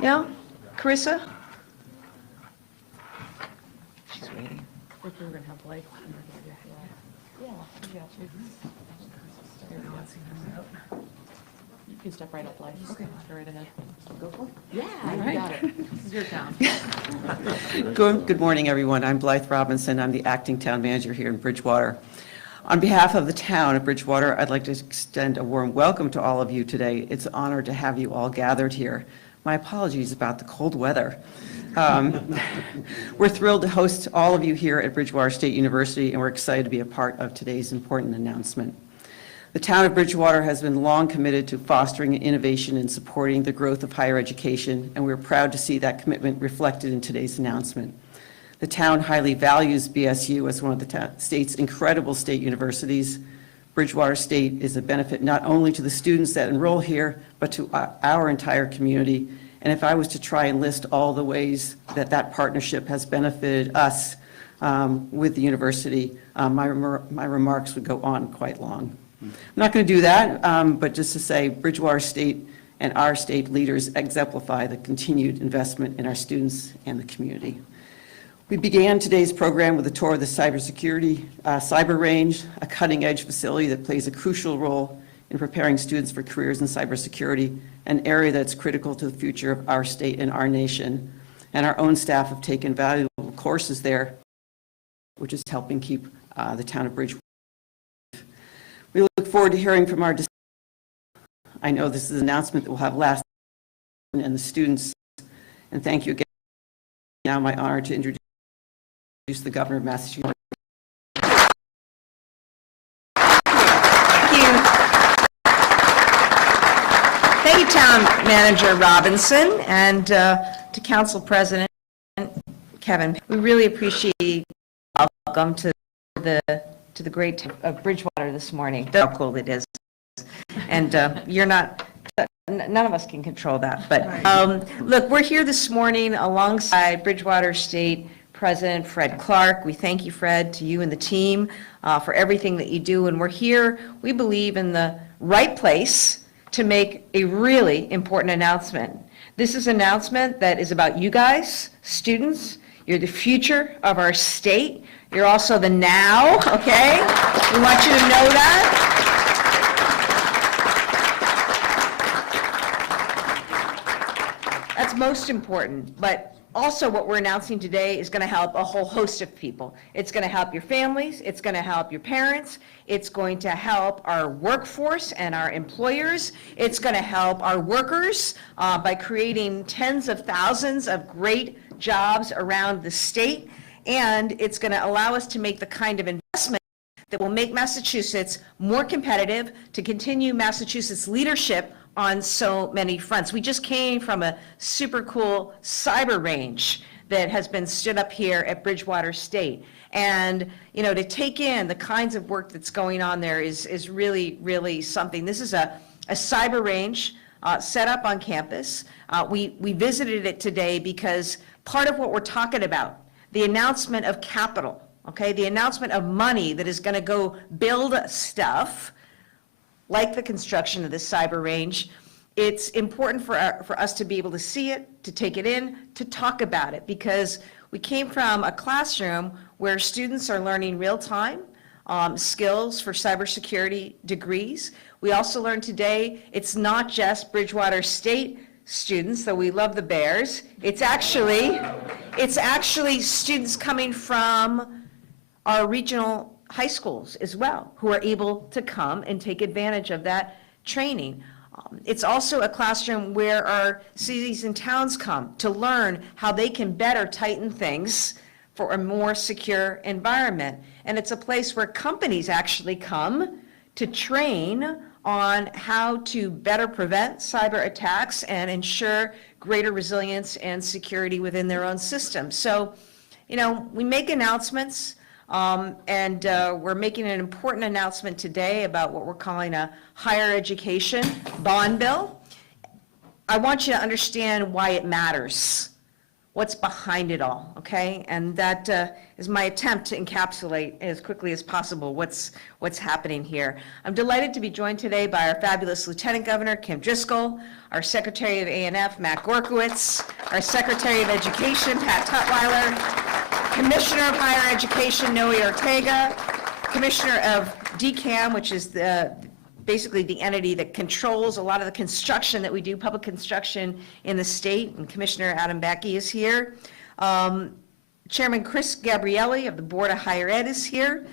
Yeah? Carissa? She's waiting. We're going to have Blake. You can step right up, Blake. Okay. Go right ahead. Go for it. Yeah, you got it. This is your town. Good morning, everyone. I'm Blythe Robinson. I'm the acting town manager here in Bridgewater. On behalf of the town of Bridgewater, I'd like to extend a warm welcome to all of you today. It's an honor to have you all gathered here. My apologies about the cold weather. We're thrilled to host all of you here at Bridgewater State University, and we're excited to be a part of today's important announcement. The town of Bridgewater has been long committed to fostering innovation and supporting the growth of higher education, and we're proud to see that commitment reflected in today's announcement. The town highly values BSU as one of the state's incredible state universities. Bridgewater State is a benefit not only to the students that enroll here, but to our entire community. And if I was to try and list all the ways that that partnership has benefited us with the university, my remarks would go on quite long. I'm not going to do that, but just to say Bridgewater State and our state leaders exemplify the continued investment in our students and the community. We began today's program with a tour of the cyber range, a cutting-edge facility that plays a crucial role in preparing students for careers in cybersecurity, an area that's critical to the future of our state and our nation. And our own staff have taken valuable courses there, which is helping keep the town of Bridgewater. We look forward to hearing from our I know this is an announcement that will have lasting and the students. And thank you again. Now my honor to introduce the Governor of Massachusetts. Thank you, Town Manager Robinson, and to Council President Kevin. We really appreciate welcome to the great town of Bridgewater this morning. How cool it is, and you're not. None of us can control that, but look, we're here this morning alongside Bridgewater State President Fred Clark. We thank you, Fred, to you and the team for everything that you do, and we're here, we believe, in the right place to make a really important announcement. This is an announcement that is about you guys, students. You're the future of our state. You're also the now, okay? We want you to know that. That's most important, but also what we're announcing today is going to help a whole host of people. It's going to help your families, it's going to help your parents, it's going to help our workforce and our employers, it's going to help our workers by creating tens of thousands of great jobs around the state, and it's going to allow us to make the kind of investment that will make Massachusetts more competitive, to continue Massachusetts' leadership on so many fronts. We just came from a super cool cyber range that has been stood up here at Bridgewater State. And, you know, to take in the kinds of work that's going on there is really, really something. This is a cyber range set up on campus. We visited it today because part of what we're talking about, the announcement of capital, okay, the announcement of money that is going to go build stuff, like the construction of this cyber range, it's important for us to be able to see it, to take it in, to talk about it, because we came from a classroom where students are learning real-time skills for cybersecurity degrees. We also learned today it's not just Bridgewater State students, though we love the Bears. It's actually students coming from our regional high schools as well, who are able to come and take advantage of that training. It's also a classroom where our cities and towns come to learn how they can better tighten things for a more secure environment. And it's a place where companies actually come to train on how to better prevent cyber attacks and ensure greater resilience and security within their own system. So, you know, we make announcements. We're making an important announcement today about what we're calling a higher education bond bill. I want you to understand why it matters. what's behind it all, okay? And that is my attempt to encapsulate as quickly as possible what's happening here. I'm delighted to be joined today by our fabulous Lieutenant Governor, Kim Driscoll, our Secretary of A&F, Matt Gorkowitz, our Secretary of Education, Pat Tutwiler, Commissioner of Higher Education, Noe Ortega, Commissioner of DCAM, which is basically the entity that controls a lot of the construction that we do, public construction in the state, and Commissioner Adam Backey is here. Chairman Chris Gabrielli of the Board of Higher Ed is here.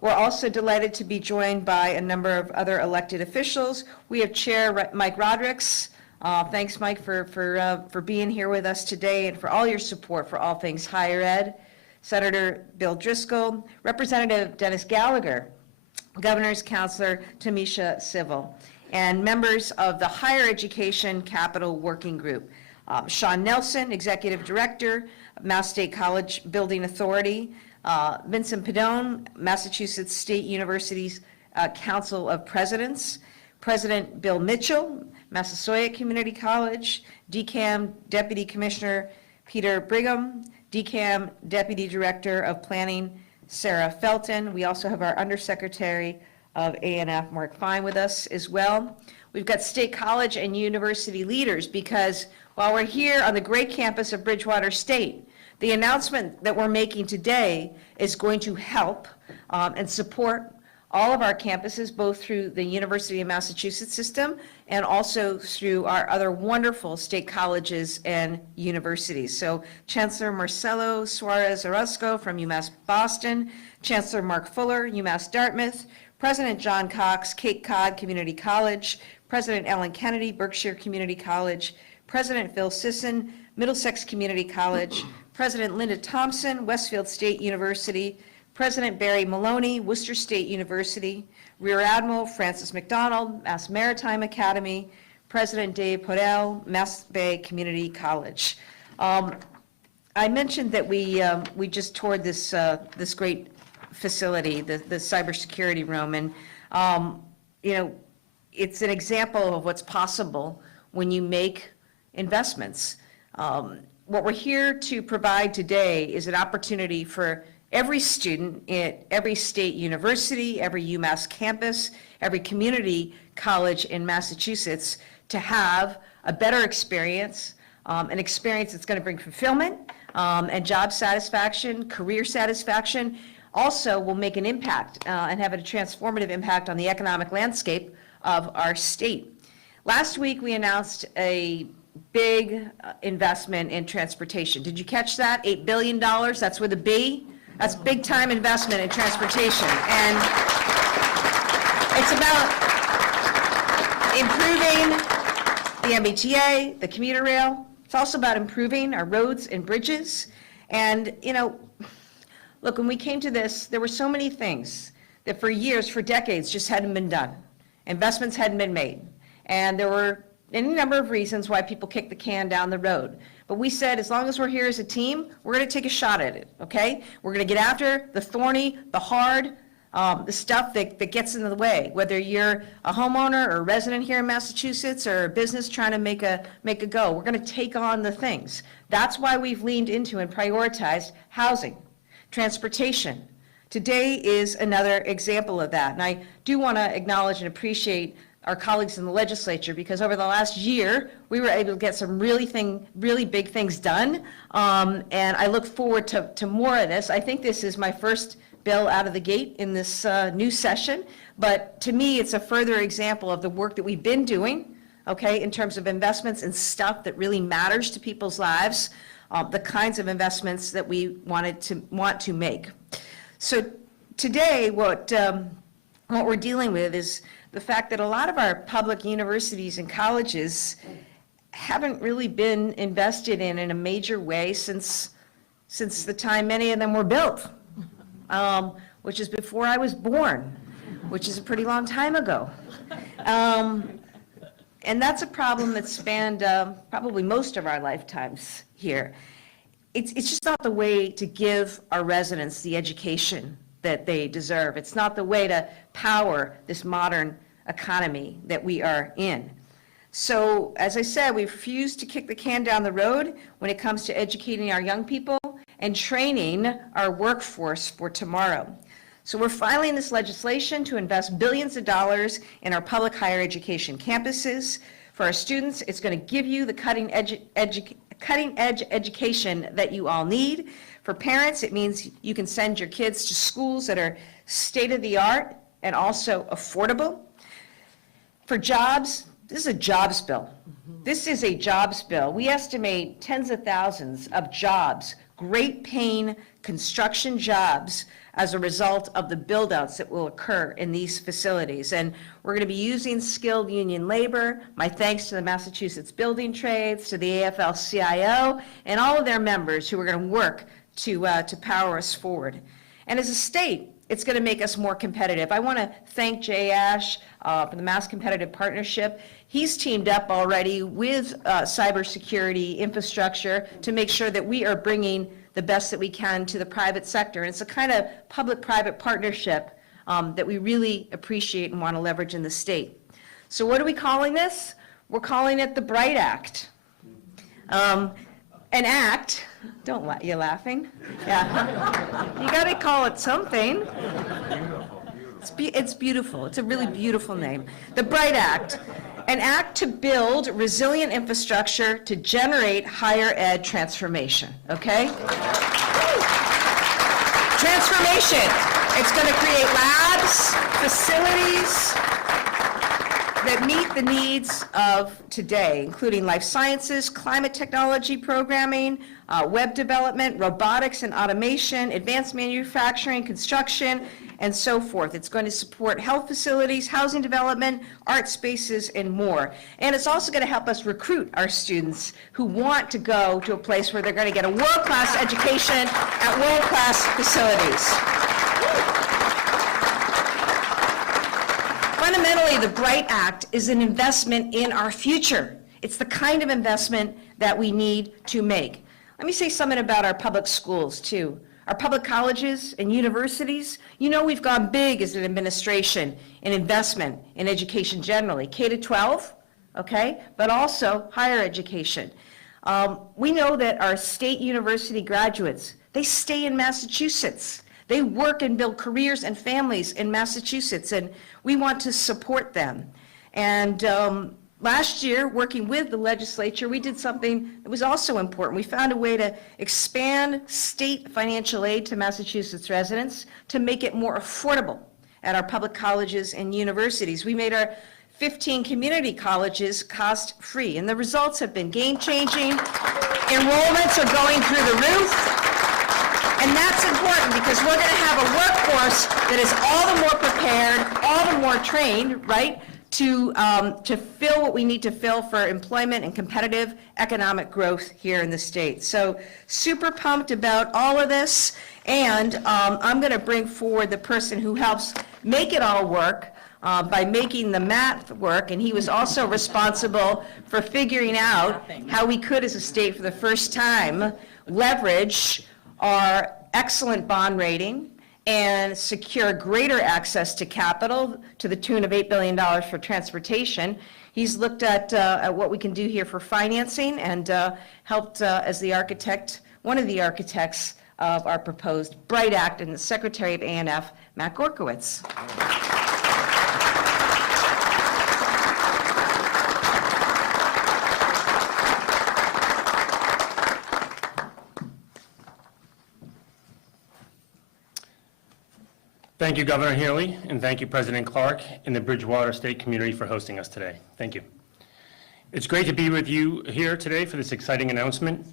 We're also delighted to be joined by a number of other elected officials. We have Chair Mike Rodrigues. Thanks, Mike, for being here with us today and for all your support for all things higher ed. Senator Bill Driscoll, Representative Dennis Gallagher, Governor's Counselor Tamisha Civil, and members of the Higher Education Capital Working Group. Sean Nelson, Executive Director of Mass State College Building Authority, Vincent Pedone, Massachusetts State University's Council of Presidents, President Bill Mitchell, Massasoit Community College, DCAM Deputy Commissioner Peter Brigham, DCAM Deputy Director of Planning Sarah Felton. We also have our Undersecretary of A&F, Mark Fine, with us as well. We've got state college and university leaders because while we're here on the great campus of Bridgewater State, the announcement that we're making today is going to help and support all of our campuses, both through the University of Massachusetts system and also through our other wonderful state colleges and universities. So Chancellor Marcelo Suarez Orozco from UMass Boston, Chancellor Mark Fuller, UMass Dartmouth, President John Cox, Cape Cod Community College, President Ellen Kennedy, Berkshire Community College, President Phil Sisson, Middlesex Community College, President Linda Thompson, Westfield State University, President Barry Maloney, Worcester State University, Rear Admiral Francis McDonald, Mass Maritime Academy, President Dave Podell, Mass Bay Community College. I mentioned that we just toured this great facility, the cybersecurity room, and it's an example of what's possible when you make investments. What we're here to provide today is an opportunity for every student at every state university, every UMass campus, every community college in Massachusetts to have a better experience, an experience that's going to bring fulfillment and job satisfaction, career satisfaction. Also will make an impact and have a transformative impact on the economic landscape of our state. Last week, we announced a big investment in transportation. Did you catch that? $8 billion, that's with a B. That's big time investment in transportation. And it's about improving the MBTA, the commuter rail. It's also about improving our roads and bridges. And, look, when we came to this, there were so many things that for years, for decades, just hadn't been done. Investments hadn't been made. And there were any number of reasons why people kicked the can down the road. But we said, as long as we're here as a team, we're going to take a shot at it, okay? We're going to get after the thorny, the hard, the stuff that gets in the way, whether you're a homeowner or a resident here in Massachusetts or a business trying to make a go. We're going to take on the things. That's why we've leaned into and prioritized housing, transportation. Today is another example of that. And I do want to acknowledge and appreciate our colleagues in the legislature, because over the last year, we were able to get some really big things done, and I look forward to more of this. I think this is my first bill out of the gate in this new session, but to me, it's a further example of the work that we've been doing, okay, in terms of investments and stuff that really matters to people's lives, the kinds of investments that we want to make. So today, what we're dealing with is the fact that a lot of our public universities and colleges haven't really been invested in a major way since the time many of them were built, which is before I was born, which is a pretty long time ago. And that's a problem that spanned probably most of our lifetimes here. It's just not the way to give our residents the education that they deserve. It's not the way to power this modern economy that we are in. So, as I said, we refuse to kick the can down the road when it comes to educating our young people and training our workforce for tomorrow. So we're filing this legislation to invest billions of dollars in our public higher education campuses. For our students, it's going to give you the cutting edge education that you all need. For parents, it means you can send your kids to schools that are state-of-the-art and also affordable. For jobs, this is a jobs bill. This is a jobs bill. We estimate tens of thousands of jobs, great paying construction jobs, as a result of the build-outs that will occur in these facilities. And we're going to be using skilled union labor. My thanks to the Massachusetts Building Trades, to the AFL-CIO, and all of their members who are going to work to power us forward. And as a state, it's going to make us more competitive. I want to thank Jay Ash for the Mass Competitive Partnership. He's teamed up already with cybersecurity infrastructure to make sure that we are bringing the best that we can to the private sector. And it's a kind of public-private partnership that we really appreciate and want to leverage in the state. So what are we calling this? We're calling it the BRIGHT Act. An act, you're laughing? Yeah. You got to call it something. It's beautiful. It's a really beautiful name. The BRIGHT Act. An act to build resilient infrastructure to generate higher ed transformation, okay? Transformation. It's going to create labs, facilities that meet the needs of today, including life sciences, climate technology programming, web development, robotics and automation, advanced manufacturing, construction, and so forth. It's going to support health facilities, housing development, art spaces, and more. And it's also going to help us recruit our students who want to go to a place where they're going to get a world-class education at world-class facilities. Fundamentally, the BRIGHT Act is an investment in our future. It's the kind of investment that we need to make. Let me say something about our public schools, too. Our public colleges and universities, you know we've gone big as an administration in investment in education generally, K-12, okay, but also higher education. We know that our state university graduates, they stay in Massachusetts. They work and build careers and families in Massachusetts, and we want to support them. And last year, working with the legislature, we did something that was also important. We found a way to expand state financial aid to Massachusetts residents to make it more affordable at our public colleges and universities. We made our 15 community colleges cost-free, and the results have been game-changing. Enrollments are going through the roof. And that's important because we're going to have a workforce that is all the more prepared, all the more trained, right, to fill what we need to fill for employment and competitive economic growth here in the state. So super pumped about all of this, and I'm going to bring forward the person who helps make it all work by making the math work, and he was also responsible for figuring out how we could, as a state for the first time, leverage our excellent bond rating and secure greater access to capital to the tune of $8 billion for transportation. He's looked at what we can do here for financing and helped as the architect, one of the architects of our proposed BRIGHT Act, and the Secretary of A&F, Matt Gorkowitz. Thank you, Governor Healey, and thank you, President Clark and the Bridgewater State community for hosting us today. Thank you. It's great to be with you here today for this exciting announcement.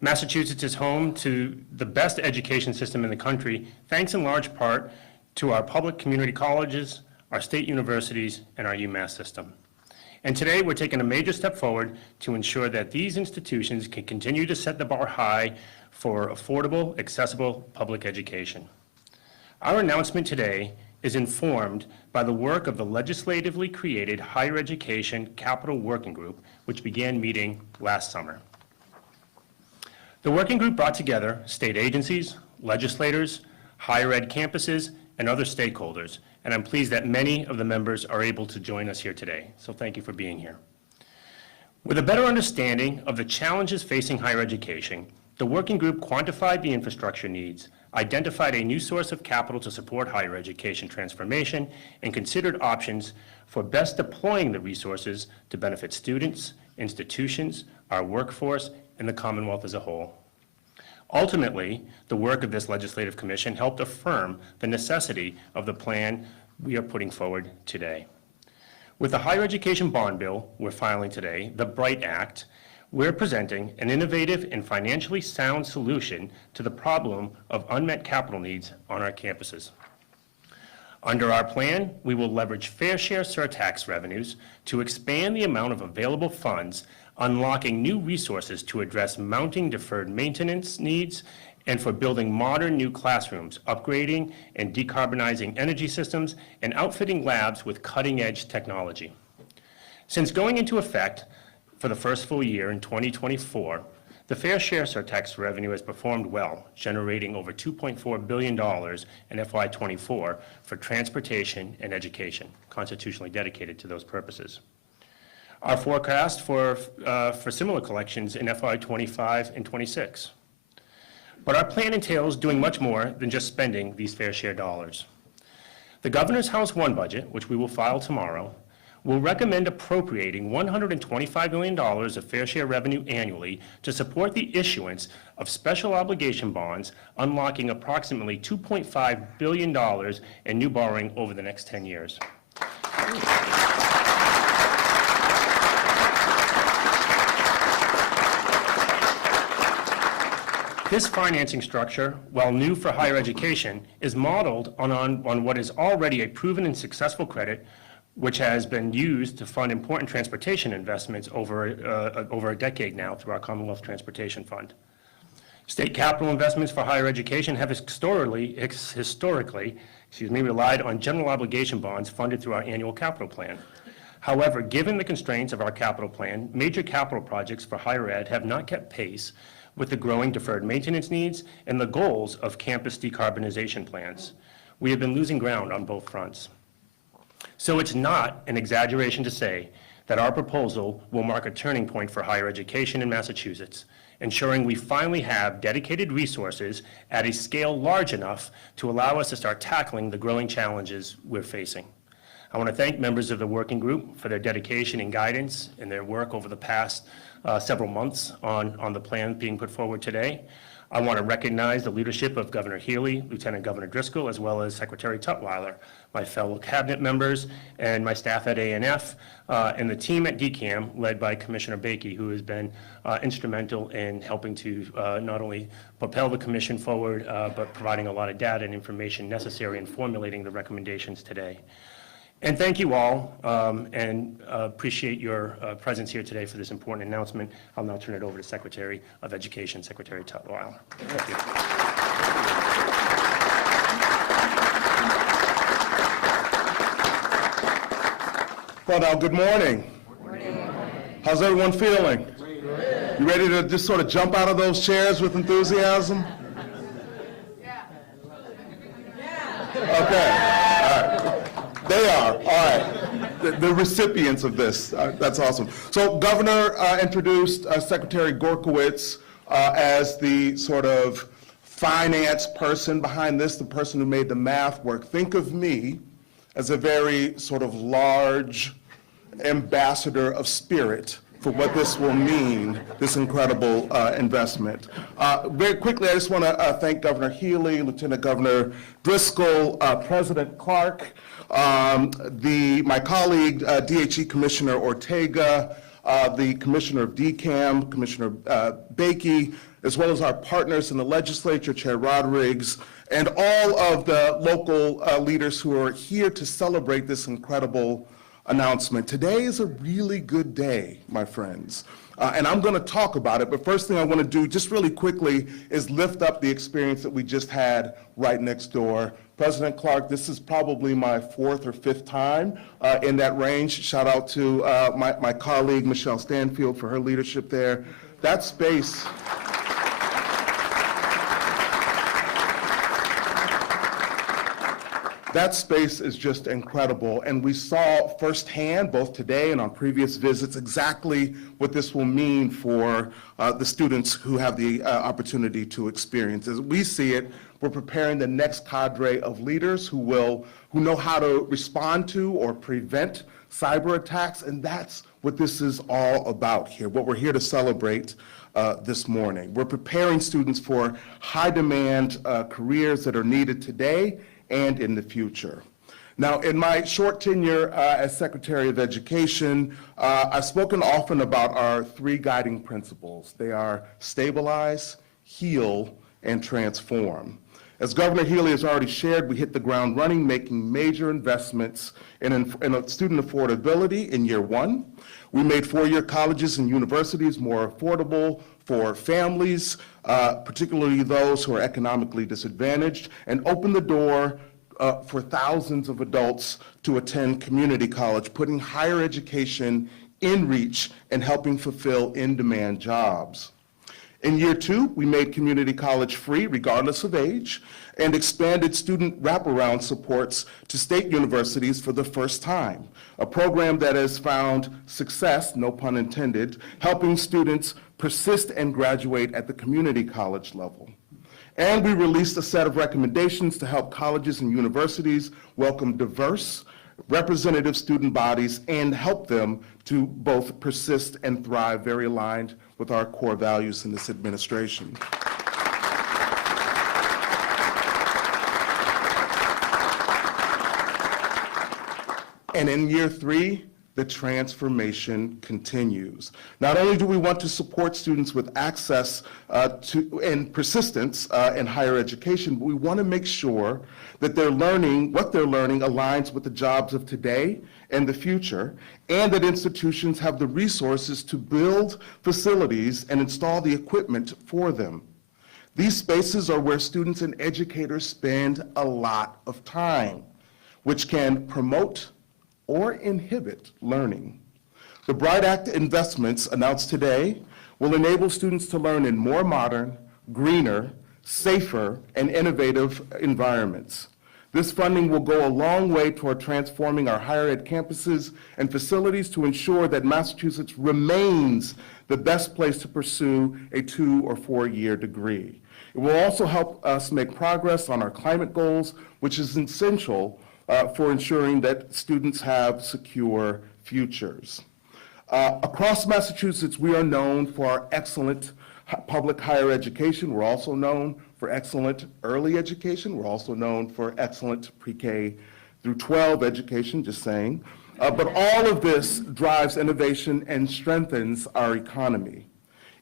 Massachusetts is home to the best education system in the country, thanks in large part to our public community colleges, our state universities, and our UMass system. And today, we're taking a major step forward to ensure that these institutions can continue to set the bar high for affordable, accessible public education. Our announcement today is informed by the work of the legislatively created Higher Education Capital Working Group, which began meeting last summer. The working group brought together state agencies, legislators, higher ed campuses, and other stakeholders, and I'm pleased that many of the members are able to join us here today, so thank you for being here. With a better understanding of the challenges facing higher education, the working group quantified the infrastructure needs, identified a new source of capital to support higher education transformation, and considered options for best deploying the resources to benefit students, institutions, our workforce, and the Commonwealth as a whole. Ultimately, the work of this legislative commission helped affirm the necessity of the plan we are putting forward today. With the higher education bond bill we're filing today, the BRIGHT Act, we're presenting an innovative and financially sound solution to the problem of unmet capital needs on our campuses. Under our plan, we will leverage fair share surtax revenues to expand the amount of available funds, unlocking new resources to address mounting deferred maintenance needs and for building modern new classrooms, upgrading and decarbonizing energy systems, and outfitting labs with cutting-edge technology. Since going into effect for the first full year in 2024, the fair share surtax revenue has performed well, generating over $2.4 billion in FY24 for transportation and education, constitutionally dedicated to those purposes. Our forecast for similar collections in FY25 and 26. But our plan entails doing much more than just spending these fair share dollars. The Governor's House 1 budget, which we will file tomorrow, will recommend appropriating $125 million of fair share revenue annually to support the issuance of special obligation bonds, unlocking approximately $2.5 billion in new borrowing over the next 10 years. This financing structure, while new for higher education, is modeled on what is already a proven and successful credit, which has been used to fund important transportation investments over a decade now through our Commonwealth Transportation Fund. State capital investments for higher education have historically relied on general obligation bonds funded through our annual capital plan. However, given the constraints of our capital plan, major capital projects for higher ed have not kept pace with the growing deferred maintenance needs and the goals of campus decarbonization plans. We have been losing ground on both fronts. So it's not an exaggeration to say that our proposal will mark a turning point for higher education in Massachusetts, ensuring we finally have dedicated resources at a scale large enough to allow us to start tackling the growing challenges we're facing. I want to thank members of the working group for their dedication and guidance and their work over the past several months on the plan being put forward today. I want to recognize the leadership of Governor Healey, Lieutenant Governor Driscoll, as well as Secretary Tutwiler, my fellow cabinet members, and my staff at ANF, and the team at DCAM, led by Commissioner Bakey, who has been instrumental in helping to not only propel the commission forward, but providing a lot of data and information necessary in formulating the recommendations today. And thank you all, and appreciate your presence here today for this important announcement. I'll now turn it over to Secretary of Education, Secretary Tutwiler. Thank you. Well, now, good morning. Good morning. How's everyone feeling? You ready to just sort of jump out of those chairs with enthusiasm? Yeah. Okay. They are, all right. The recipients of this, that's awesome. So Governor introduced Secretary Gorkowitz as the sort of finance person behind this, the person who made the math work. Think of me as a very sort of large ambassador of spirit for what this will mean, this incredible investment. Very quickly, I just want to thank Governor Healey, Lieutenant Governor Driscoll, President Clark, my colleague, DHE Commissioner Ortega, the Commissioner of DCAM, Commissioner Bakey, as well as our partners in the legislature, Chair Rodriguez, and all of the local leaders who are here to celebrate this incredible announcement. Today is a really good day, my friends. And I'm going to talk about it, but first thing I want to do just really quickly is lift up the experience that we just had right next door. President Clark, this is probably my fourth or fifth time in that range. Shout out to my colleague, Michelle Stanfield, for her leadership there. That space. That space is just incredible, and we saw firsthand, both today and on previous visits, exactly what this will mean for the students who have the opportunity to experience. As we see it, we're preparing the next cadre of leaders who know how to respond to or prevent cyber attacks, and that's what this is all about here, what we're here to celebrate this morning. We're preparing students for high-demand careers that are needed today and in the future. Now, in my short tenure as Secretary of Education, I've spoken often about our three guiding principles. They are stabilize, heal, and transform. As Governor Healey has already shared, we hit the ground running, making major investments in student affordability in year one. We made four-year colleges and universities more affordable for families, particularly those who are economically disadvantaged, and opened the door for thousands of adults to attend community college, putting higher education in reach and helping fulfill in-demand jobs. In year two, we made community college free regardless of age and expanded student wraparound supports to state universities for the first time, a program that has found success, no pun intended, helping students persist and graduate at the community college level. And we released a set of recommendations to help colleges and universities welcome diverse, representative student bodies and help them to both persist and thrive, very aligned with our core values in this administration. And in year three, the transformation continues. Not only do we want to support students with access to and persistence in higher education, but we want to make sure that what they're learning aligns with the jobs of today and the future, and that institutions have the resources to build facilities and install the equipment for them. These spaces are where students and educators spend a lot of time, which can promote or inhibit learning. The Bright Act investments announced today will enable students to learn in more modern, greener, safer, and innovative environments. This funding will go a long way toward transforming our higher ed campuses and facilities to ensure that Massachusetts remains the best place to pursue a 2 or 4 year degree. It will also help us make progress on our climate goals, which is essential for ensuring that students have secure futures. Across Massachusetts, we are known for our excellent public higher education. We're also known for excellent early education. We're also known for excellent pre-K through 12 education, just saying. But all of this drives innovation and strengthens our economy.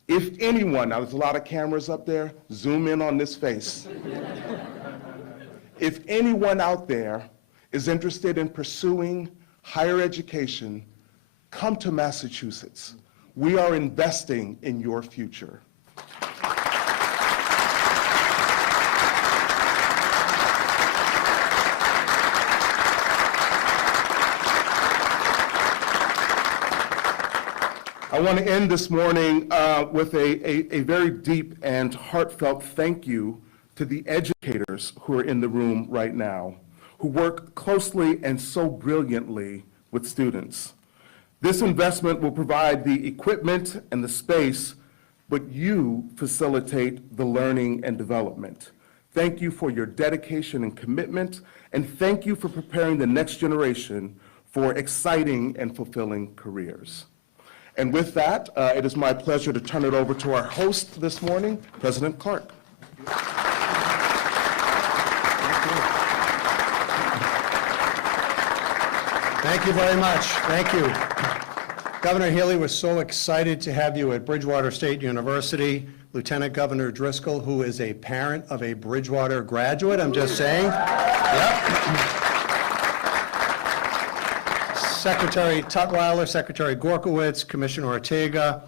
If anyone, now there's a lot of cameras up there, zoom in on this face. If anyone out there is interested in pursuing higher education, come to Massachusetts. We are investing in your future. I want to end this morning with a very deep and heartfelt thank you to the educators who are in the room right now, who work closely and so brilliantly with students. This investment will provide the equipment and the space, but you facilitate the learning and development. Thank you for your dedication and commitment, and thank you for preparing the next generation for exciting and fulfilling careers. And with that, it is my pleasure to turn it over to our host this morning, President Clark. Thank you very much. Thank you. Governor Healey was so excited to have you at Bridgewater State University. Lieutenant Governor Driscoll, who is a parent of a Bridgewater graduate, I'm just saying. Yep. Secretary Tutwiler, Secretary Gorkowitz, Commissioner Ortega,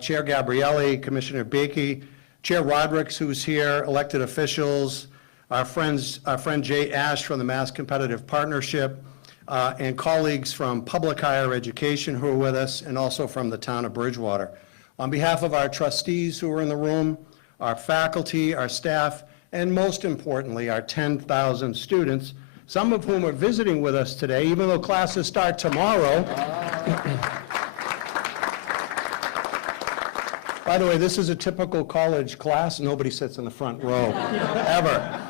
Chair Gabrielli, Commissioner Bakey, Chair Rodericks, who's here, elected officials, our friend Jay Ash from the Mass Competitive Partnership, and colleagues from public higher education who are with us, and also from the town of Bridgewater. On behalf of our trustees who are in the room, our faculty, our staff, and most importantly, our 10,000 students, some of whom are visiting with us today, even though classes start tomorrow. By the way, this is a typical college class. Nobody sits in the front row, ever.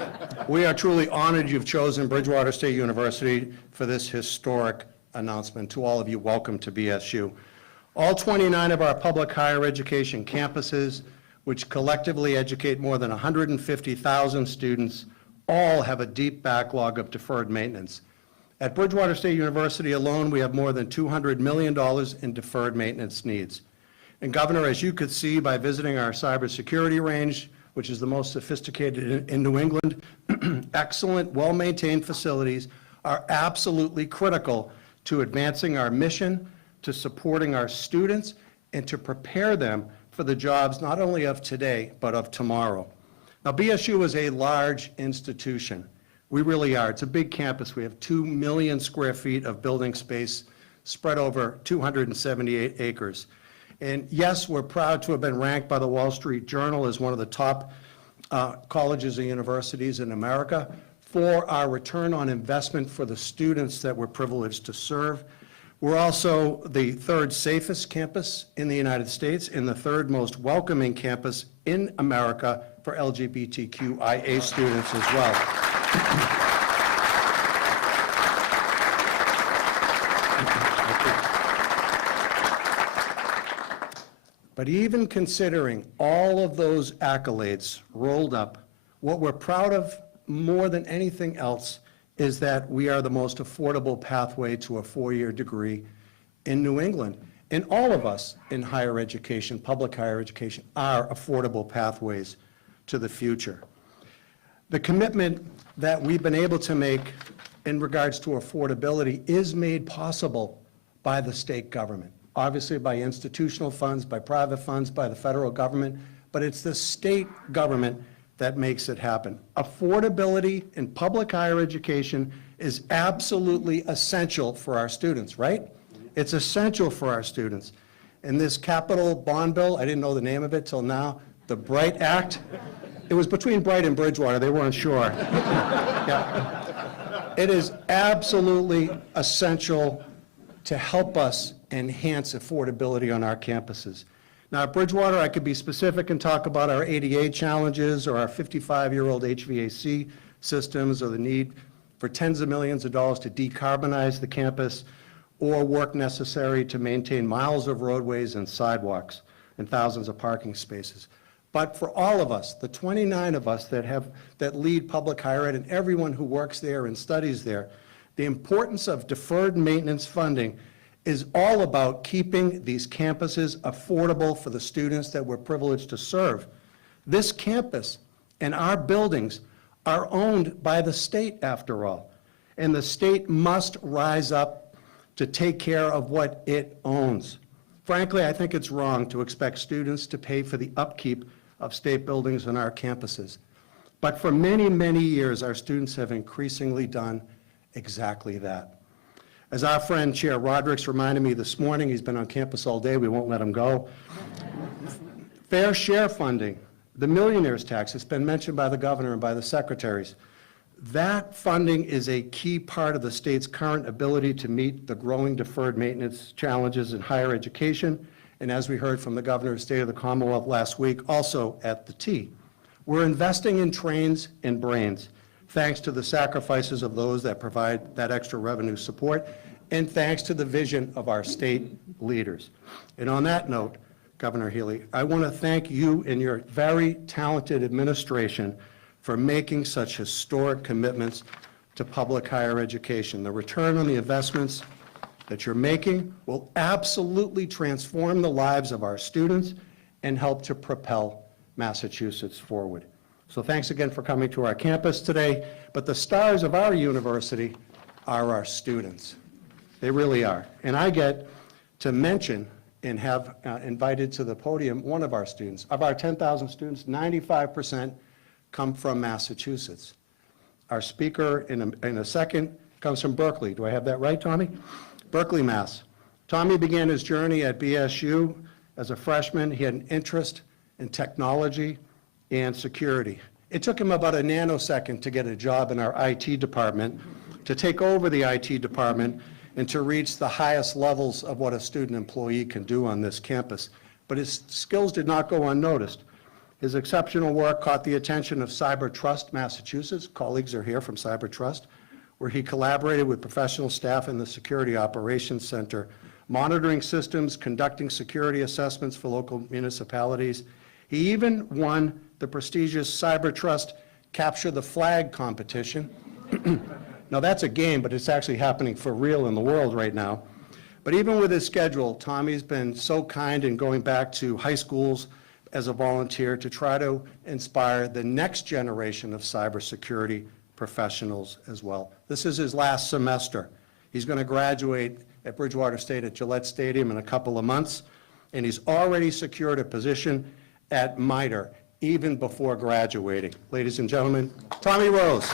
We are truly honored you've chosen Bridgewater State University for this historic announcement. To all of you, welcome to BSU. All 29 of our public higher education campuses, which collectively educate more than 150,000 students, all have a deep backlog of deferred maintenance. At Bridgewater State University alone, we have more than $200 million in deferred maintenance needs. And Governor, as you could see by visiting our cybersecurity range, which is the most sophisticated in New England, excellent, well-maintained facilities are absolutely critical to advancing our mission, to supporting our students, and to prepare them for the jobs not only of today, but of tomorrow. Now, BSU is a large institution. We really are. It's a big campus. We have 2 million square feet of building space spread over 278 acres. And yes, we're proud to have been ranked by the Wall Street Journal as one of the top colleges and universities in America for our return on investment for the students that we're privileged to serve. We're also the third safest campus in the United States and the third most welcoming campus in America for LGBTQIA students as well. But even considering all of those accolades rolled up, what we're proud of more than anything else is that we are the most affordable pathway to a 4-year degree in New England. And all of us in higher education, public higher education, are affordable pathways to the future. The commitment that we've been able to make in regards to affordability is made possible by the state government. Obviously by institutional funds, by private funds, by the federal government, but it's the state government that makes it happen. Affordability in public higher education is absolutely essential for our students, right? It's essential for our students. And this capital bond bill, I didn't know the name of it till now, the BRIGHT Act, it was between Bright and Bridgewater, they weren't sure. Yeah. It is absolutely essential to help us enhance affordability on our campuses. Now, at Bridgewater, I could be specific and talk about our ADA challenges or our 55-year-old HVAC systems or the need for tens of millions of dollars to decarbonize the campus or work necessary to maintain miles of roadways and sidewalks and thousands of parking spaces. But for all of us, the 29 of us that lead public higher ed and everyone who works there and studies there, the importance of deferred maintenance funding is all about keeping these campuses affordable for the students that we're privileged to serve. This campus and our buildings are owned by the state, after all, and the state must rise up to take care of what it owns. Frankly, I think it's wrong to expect students to pay for the upkeep of state buildings on our campuses. But for many, many years, our students have increasingly done exactly that. As our friend Chair Rodrigues reminded me this morning, he's been on campus all day, we won't let him go. Fair share funding, the millionaire's tax, it's been mentioned by the governor and by the secretaries. That funding is a key part of the state's current ability to meet the growing deferred maintenance challenges in higher education, and as we heard from the Governor's State of the Commonwealth last week, also at the T. We're investing in trains and brains, thanks to the sacrifices of those that provide that extra revenue support, and thanks to the vision of our state leaders. And on that note, Governor Healey, I want to thank you and your very talented administration for making such historic commitments to public higher education. The return on the investments that you're making will absolutely transform the lives of our students and help to propel Massachusetts forward. So thanks again for coming to our campus today. But the stars of our university are our students. They really are. And I get to mention and have invited to the podium one of our students. Of our 10,000 students, 95% come from Massachusetts. Our speaker in a second comes from Berkeley. Do I have that right, Tommy? Berkeley, Mass. Tommy began his journey at BSU as a freshman. He had an interest in technology and security. It took him about a nanosecond to get a job in our IT department, to take over the IT department and to reach the highest levels of what a student employee can do on this campus. But his skills did not go unnoticed. His exceptional work caught the attention of Cyber Trust Massachusetts, colleagues are here from Cyber Trust, where he collaborated with professional staff in the Security Operations Center, monitoring systems, conducting security assessments for local municipalities. He even won the prestigious Cyber Trust Capture the Flag competition. Now, that's a game, but it's actually happening for real in the world right now. But even with his schedule, Tommy's been so kind in going back to high schools as a volunteer to try to inspire the next generation of cybersecurity professionals as well. This is his last semester. He's going to graduate at Bridgewater State at Gillette Stadium in a couple of months, and he's already secured a position at MITRE even before graduating. Ladies and gentlemen, Tommy Rose.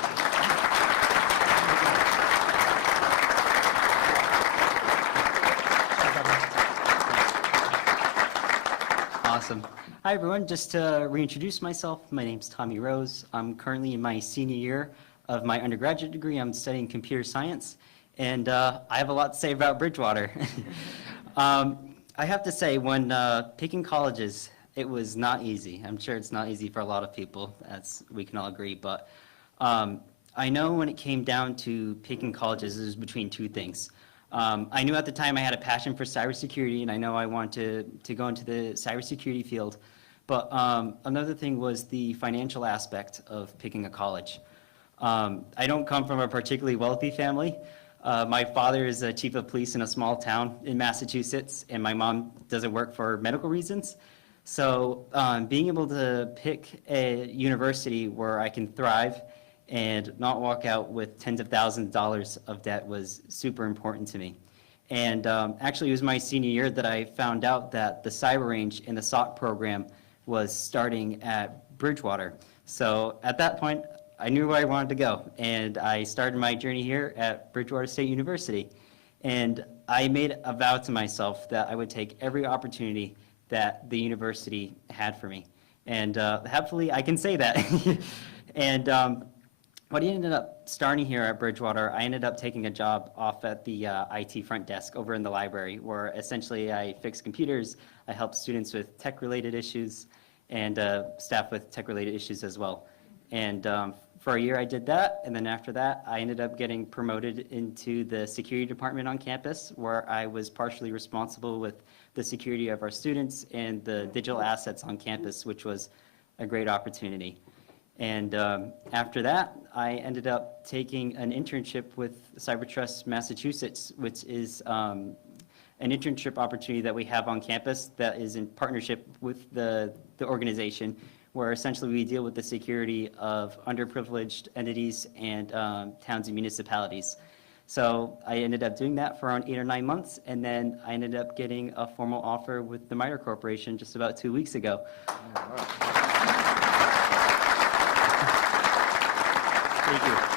Awesome. Hi, everyone. Just to reintroduce myself, my name's Tommy Rose. I'm currently in my senior year of my undergraduate degree. I'm studying computer science, and I have a lot to say about Bridgewater. I have to say, when picking colleges, it was not easy. I'm sure it's not easy for a lot of people, as we can all agree, but I know when it came down to picking colleges, it was between two things. I knew at the time I had a passion for cybersecurity, and I know I wanted to go into the cybersecurity field. But another thing was the financial aspect of picking a college. I don't come from a particularly wealthy family. My father is a chief of police in a small town in Massachusetts, and my mom doesn't work for medical reasons. So being able to pick a university where I can thrive and not walk out with tens of thousands of dollars of debt was super important to me. And actually, it was my senior year that I found out that the cyber range in the SOC program was starting at Bridgewater. So at that point, I knew where I wanted to go, and I started my journey here at Bridgewater State University. And I made a vow to myself that I would take every opportunity that the university had for me. And happily, I can say that. And when I ended up starting here at Bridgewater, I ended up taking a job off at the IT front desk over in the library, where essentially I fix computers, I help students with tech-related issues, and staff with tech-related issues as well. And for a year I did that, and then after that, I ended up getting promoted into the security department on campus, where I was partially responsible with the security of our students and the digital assets on campus, which was a great opportunity. And after that, I ended up taking an internship with Cyber Trust Massachusetts, which is an internship opportunity that we have on campus that is in partnership with the organization, where essentially we deal with the security of underprivileged entities and towns and municipalities. So I ended up doing that for around 8 or 9 months, and then I ended up getting a formal offer with the MITRE Corporation just about 2 weeks ago. Thank you.